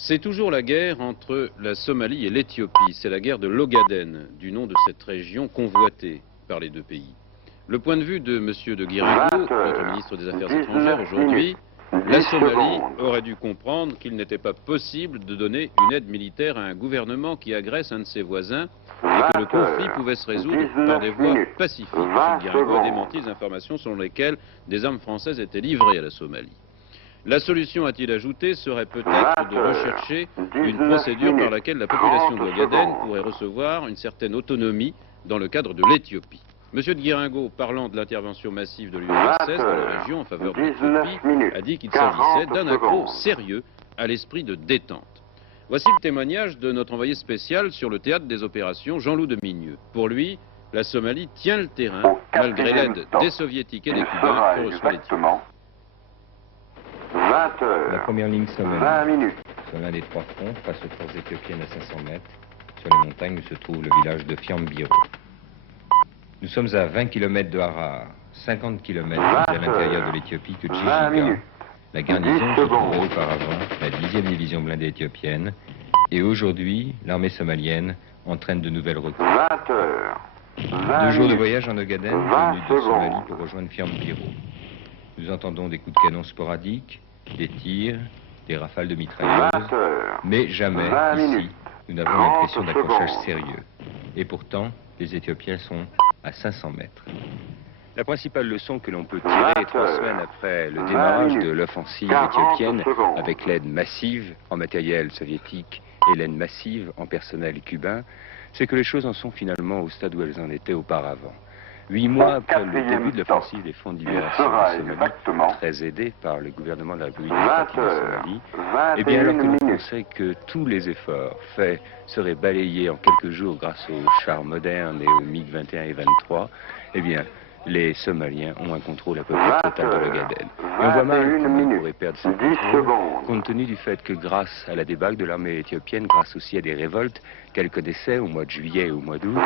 C'est toujours la guerre entre la Somalie et l'Éthiopie. C'est la guerre de l'Ogaden, du nom de cette région convoitée par les deux pays. Le point de vue de M. de Guiringo, notre ministre des Affaires étrangères aujourd'hui, la Somalie aurait dû comprendre qu'il n'était pas possible de donner une aide militaire à un gouvernement qui agresse un de ses voisins et que le conflit pouvait se résoudre par des voies pacifiques. M. Guiringo a démenti les informations selon lesquelles des armes françaises étaient livrées à la Somalie. La solution, a-t-il ajouté, serait peut-être de rechercher une procédure par laquelle la population d'Ogaden pourrait recevoir une certaine autonomie dans le cadre de l'Éthiopie. M. de Guiringo, parlant de l'intervention massive de l'URSS dans la région en faveur de l'Éthiopie, a dit qu'il s'agissait d'un accroc sérieux à l'esprit de détente. Voici le témoignage de notre envoyé spécial sur le théâtre des opérations, Jean-Loup de Migneux. Pour lui, la Somalie tient le terrain malgré l'aide des Soviétiques et des Cubains que reçoit l'Éthiopie. 20 heures. La première ligne sommaire. 20 minutes. Sur l'un des trois fronts, face aux forces éthiopiennes à 500 mètres, sur les montagnes où se trouve le village de Fiambiro. Nous sommes à 20 km de Harar, 50 km à l'intérieur de l'Éthiopie que Djigiga, la garnison se trouvait auparavant la 10e division blindée éthiopienne, et aujourd'hui, l'armée somalienne entraîne de nouvelles recrues. 20 heures. 2 jours de voyage en Ogaden, venu de Somalie pour rejoindre Fiambiro. Nous entendons des coups de canon sporadiques, des tirs, des rafales de mitrailleuses, mais jamais, ici, nous n'avons l'impression d'accrochage sérieux. Et pourtant, les Éthiopiens sont à 500 mètres. La principale leçon que l'on peut tirer 3 semaines après le démarrage de l'offensive éthiopienne, avec l'aide massive en matériel soviétique et l'aide massive en personnel cubain, c'est que les choses en sont finalement au stade où elles en étaient auparavant. 8 mois après le début de l'offensive des fonds de libération de Somalie, très aidés par le gouvernement de la République démocratique de Somalie, et bien alors que l'on pensait que tous les efforts faits seraient balayés en quelques jours grâce aux chars modernes et aux MiG-21 et 23, eh bien, les Somaliens ont un contrôle à peu près total de l'Ogaden. Et on voit mal comment on pourrait perdre ce contrôle, compte tenu du fait que grâce à la débâcle de l'armée éthiopienne, grâce aussi à des révoltes qu'elle connaissait au mois de juillet et au mois d'août,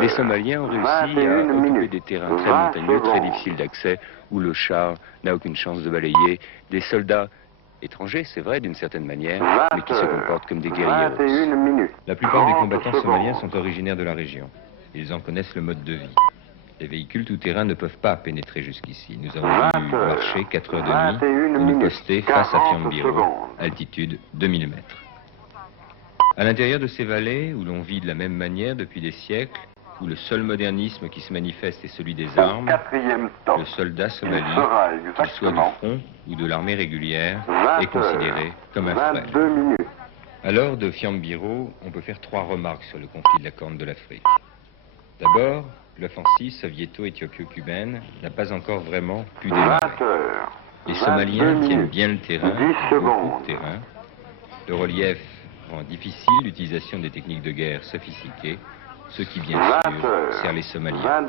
les Somaliens ont réussi à occuper des terrains très montagneux, très difficiles d'accès, où le char n'a aucune chance de balayer des soldats étrangers, c'est vrai, d'une certaine manière, mais qui se comportent comme des guerrieros. La plupart des combattants somaliens sont originaires de la région. Ils en connaissent le mode de vie. Les véhicules tout-terrain ne peuvent pas pénétrer jusqu'ici. Nous avons dû marcher 4 heures de nuit et nous poster face à Fiambiro, altitude 2000 mètres. À l'intérieur de ces vallées, où l'on vit de la même manière depuis des siècles, où le seul modernisme qui se manifeste est celui des armes, le soldat somali, qu'il soit du front ou de l'armée régulière, est considéré comme un frère. Alors, de Fiambiro, on peut faire 3 remarques sur le conflit de la Corne de l'Afrique. D'abord, l'offensive soviéto-éthiopio-cubaine n'a pas encore vraiment pu démarrer. Les Somaliens tiennent bien le terrain, beaucoup de terrain. Le relief rend difficile l'utilisation des techniques de guerre sophistiquées, ce qui bien sûr sert les Somaliens.